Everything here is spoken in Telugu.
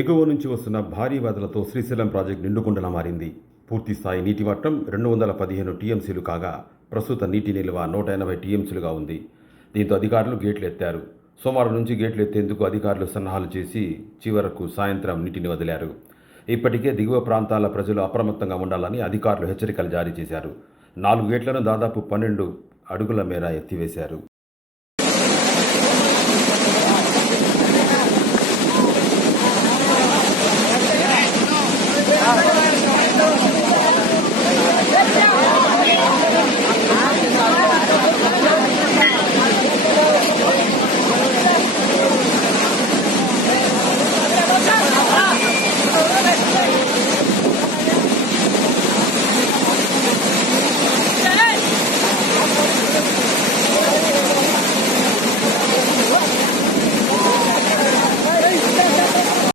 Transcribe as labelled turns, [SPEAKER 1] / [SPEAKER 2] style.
[SPEAKER 1] ఎగువ నుంచి వస్తున్న భారీ వరదలతో శ్రీశైలం ప్రాజెక్టు నిండుకుండలా మారింది. పూర్తి స్థాయి నీటి మట్టం రెండు వందల పదిహేను టీఎంసీలు కాగా ప్రస్తుత నీటి నిల్వ నూట ఎనభై టీఎంసీలుగా ఉంది. దీంతో అధికారులు గేట్లు ఎత్తారు. సోమవారం నుంచి గేట్లు ఎత్తేందుకు అధికారులు సన్నాహాలు చేసి చివరకు సాయంత్రం నీటిని వదిలారు. ఇప్పటికే దిగువ ప్రాంతాల ప్రజలు అప్రమత్తంగా ఉండాలని అధికారులు హెచ్చరికలు జారీ చేశారు. నాలుగు గేట్లను దాదాపు పన్నెండు అడుగుల మేర ఎత్తివేశారు.